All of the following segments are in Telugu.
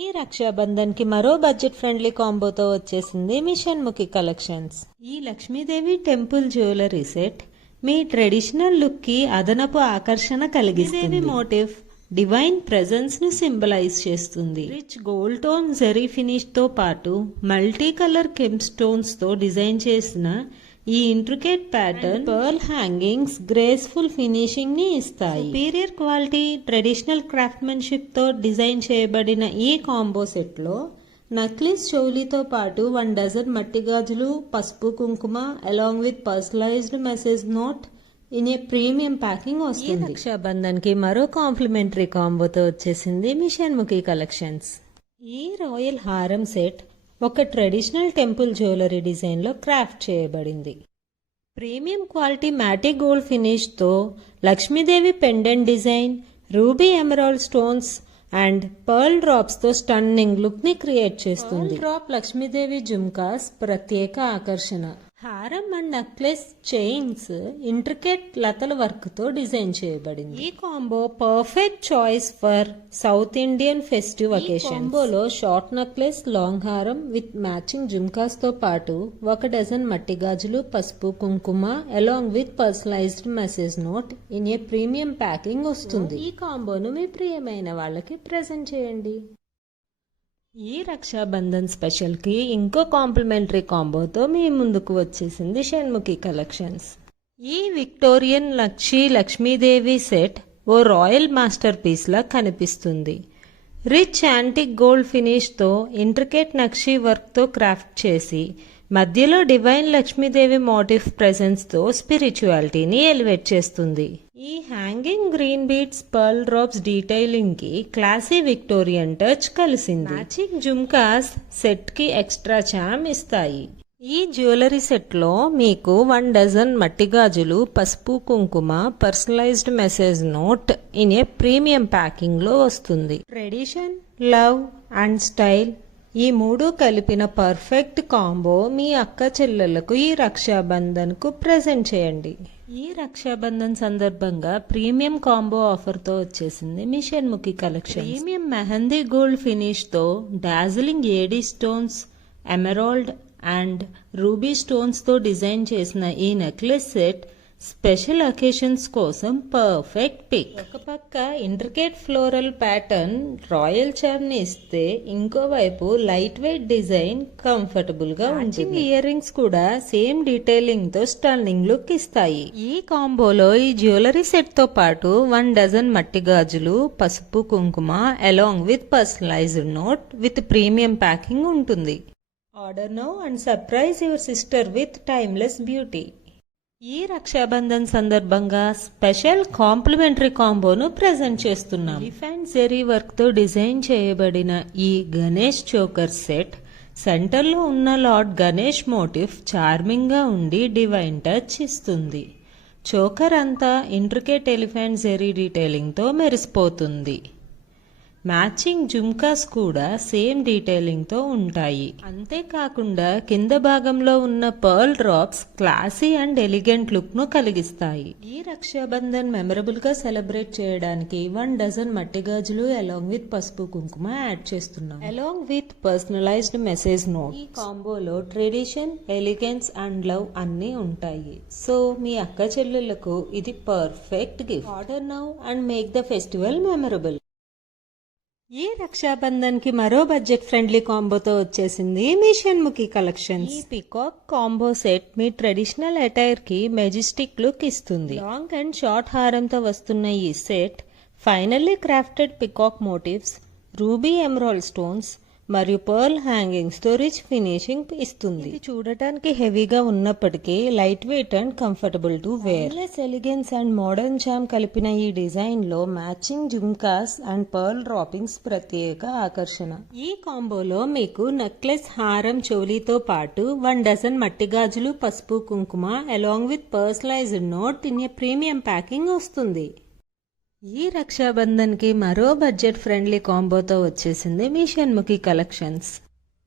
ఈ రక్షాబంధన్ కి మరో బడ్జెట్ ఫ్రెండ్లీ కాంబోతో వచ్చేసింది మీ షణ్ముఖి కలెక్షన్స్. ఈ లక్ష్మీదేవి టెంపుల్ జ్యువెలరీ సెట్ మీ ట్రెడిషనల్ లుక్ కి అదనపు ఆకర్షణ కలిగిస్తుంది. మోటివ్ డివైన్ ప్రెజెన్స్ ను సింబలైజ్ చేస్తుంది. Rich gold tone zari finish తో పాటు మల్టీ కలర్ కెమ్ స్టోన్స్ తో డిజైన్ చేసిన ఈ intricate pattern pearl hangings graceful finishing ని ఇస్తాయి. సుపీరియర్ క్వాలిటీ ట్రెడిషనల్ క్రాఫ్ట్మెన్షిప్ తో డిజైన్ చేయబడిన ఈ కాంబో సెట్ లో నక్లీస్ చౌలీతో పాటు 1 డజన్ మట్టి గాజులు, పసుపు కుంకుమ along with personalised message note in a premium packing వస్తుంది. రక్షాబంధన్ కి మరో కాంప్లిమెంటరీ కాంబోతో వచ్చేసింది మీ షణ్ముఖి కలెక్షన్స్. ఈ రాయల్ హారం సెట్ ఒక ట్రెడిషనల్ టెంపుల్ జ్యువెలరీ డిజైన్లో క్రాఫ్ట్ చేయబడింది. ప్రీమియం క్వాలిటీ మ్యాటీ గోల్డ్ ఫినిష్తో Lakshmidevi pendant design, ruby emerald stones and pearl డ్రాప్స్తో స్టన్నింగ్ లుక్ని క్రియేట్ చేస్తుంది. డ్రాప్ లక్ష్మీదేవి జుమ్కాస్ ప్రత్యేక ఆకర్షణ. హారం అండ్ నెక్లెస్ చైన్స్ ఇంట్రికేట్ లతల వర్క్ తో డిజైన్ చేయబడింది. ఈ combo perfect choice for South Indian festive occasion. కాంబోలో షార్ట్ నెక్లెస్, లాంగ్ హారం విత్ మ్యాచింగ్ జుమ్కాస్ తో పాటు 1 డజన్ మట్టి గాజులు, పసుపు కుంకుమ along with personalised message note in a premium packing వస్తుంది. ఈ కాంబోను మీ ప్రియమైన వాళ్ళకి ప్రెజెంట్ చేయండి. ఈ రక్షాబంధన్ స్పెషల్ కి ఇంకో కాంప్లిమెంటరీ కాంబోతో మీ ముందుకు వచ్చేసింది షణ్ముఖి కలెక్షన్స్. ఈ విక్టోరియన్ లక్ష్మీదేవి సెట్ ఓ రాయల్ మాస్టర్ పీస్ లా కనిపిస్తుంది. రిచ్ యాంటిక్ గోల్డ్ ఫినిష్ తో ఇంట్రికేట్ నక్షీ వర్క్ తో క్రాఫ్ట్ చేసి మధ్యలో డివైన్ లక్ష్మీదేవి మోటివ్ ప్రెజెన్స్ తో స్పిరిచువాలిటీని ఎలివేట్ చేస్తుంది. ఈ hanging green beads, pearl drops detailing కి క్లాసీ విక్టోరియన్ టచ్ కలిసింది. మ్యాచింగ్ జుమ్కాస్ సెట్ కి ఎక్స్ట్రా చామ్ ఇస్తాయి. ఈ జ్యువెలరీ సెట్ లో మీకు 1 డజన్ మట్టి గాజులు, పసుపు కుంకుమ, personalised message note in a premium packing లో వస్తుంది. ట్రెడిషన్, లవ్ అండ్ స్టైల్ ఈ 3 కలిపిన పర్ఫెక్ట్ కాంబో మీ అక్క చెల్లెలకు ఈ రక్షాబంధన్ కు ప్రెజెంట్ చేయండి. ఈ రక్షాబంధన్ సందర్భంగా ప్రీమియం కాంబో ఆఫర్ తో వచ్చేసింది మీ Shanmukhi collection. Premium mehndi gold finish తో Darjeeling AD stones, emerald and ruby stones తో డిజైన్ చేసిన ఈ నెక్లెస్ సెట్ స్పెషల్ అకేషన్స్ కోసం పర్ఫెక్ట్ పిక్. ఒక పక్క intricate floral pattern royal charm ని ఇస్తే ఇంకోవైపు లైట్ వెయిట్ డిజైన్ కంఫర్టబుల్ గా ఉంటుంది. ఇయర్ రింగ్స్ కూడా సేమ్ డీటెయిలింగ్ తో స్టన్నింగ్ లుక్ ఇస్తాయి. ఈ కాంబోలో ఈ జ్యువెలరీ సెట్ తో పాటు 1 డజన్ మట్టి గాజులు, పసుపు కుంకుమ along with personalised note with premium packing ఉంటుంది. Order now and surprise your sister with timeless beauty. ఈ రక్షాబంధన్ సందర్భంగా స్పెషల్ కాంప్లిమెంటరీ కాంబోను ప్రెజెంట్ చేస్తున్నాం. ఎలిఫెంట్ జెరీ వర్క్ తో డిజైన్ చేయబడిన ఈ గణేష్ చోకర్ సెట్ సెంటర్లో ఉన్న లార్డ్ గణేష్ మోటివ్ చార్మింగ్ గా ఉండి డివైన్ టచ్ ఇస్తుంది. చోకర్ అంతా ఇంట్రికేట్ ఎలిఫెంట్ జెరీ డీటెయిలింగ్ తో మెరిసిపోతుంది. మ్యాచింగ్ జుమ్కాస్ కూడా సేమ్ డీటెయిలింగ్ తో ఉంటాయి. అంతేకాకుండా కింద భాగంలో ఉన్న pearl drops classy and elegant look ను కలిగిస్తాయి. ఈ రక్షాబంధన్ మెమరబుల్ గా సెలబ్రేట్ చేయడానికి 1 డజన్ మట్టి గాజులు అలాంగ్ విత్ పసుపు కుంకుమ యాడ్ చేస్తున్నాం. Along with personalised message note. ఈ కాంబోలో ట్రెడిషన్, ఎలిగెన్స్ అండ్ లవ్ అన్ని ఉంటాయి. సో మీ అక్క చెల్లెళ్లకు ఇది perfect gift. Order now and make the festival memorable. ఈ రక్షాబంధన్ కి మరో బడ్జెట్ ఫ్రెండ్లీ కాంబోతో వచ్చేసింది మీ షణ్ముఖి కలెక్షన్స్. ఈ పికాక్ కాంబో సెట్ మీ ట్రెడిషనల్ అటైర్ కి మెజెస్టిక్ లుక్ ఇస్తుంది. లాంగ్ అండ్ షార్ట్ హారంతో వస్తున్న ఈ set finally crafted peacock motives, ruby emerald stones మరియు పర్ల్ హ్యాంగింగ్స్ తో రిచ్ ఫినిషింగ్ ఇస్తుంది. ఇది చూడటానికి హెవీగా ఉన్నప్పటికీ light weight and comfortable to wear. Elegance and modern charm కలిపిన ఈ డిజైన్ లో matching jhumkas and pearl droppings ప్రత్యేక ఆకర్షణ. ఈ కాంబోలో మీకు నెక్లెస్, హారం, చోలీతో పాటు 1 డజన్ మట్టి గాజులు, పసుపు కుంకుమ along with personalised note in a premium packing వస్తుంది. ఈ రక్షాబంధన్ కి మరో బడ్జెట్ ఫ్రెండ్లీ కాంబోతో వచ్చేసింది మీ షణ్ముఖి కలెక్షన్స్.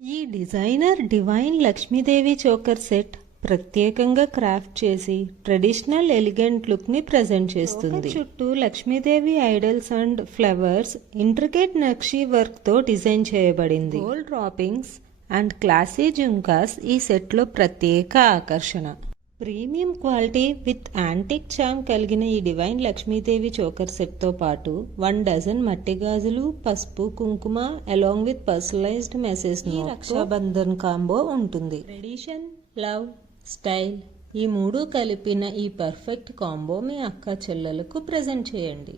ఈ designer divine Lakshmidevi choker set ప్రత్యేకంగా క్రాఫ్ట్ చేసి ట్రెడిషనల్ ఎలిగెంట్ లుక్ ని ప్రెజెంట్ చేస్తుంది. చుట్టూ Lakshmidevi idols and flowers intricate nakshi work తో డిజైన్ చేయబడింది. Gold droppings and classy jhumkas ఈ సెట్ లో ప్రత్యేక ఆకర్షణ. Premium quality with antique charm కలిగిన ఈ డివైన్ లక్ష్మీదేవి చోకర్ సెట్ తో పాటు 1 డజన్ మట్టి గాజులు, పసుపు, కుంకుమ along with personalised message note Rakshabandhan combo ఉంటుంది. ట్రెడిషన్, లవ్, స్టైల్ ఈ మూడు కలిపిన ఈ పర్ఫెక్ట్ కాంబో మీ అక్క చెల్లెలకు ప్రెజెంట్ చేయండి.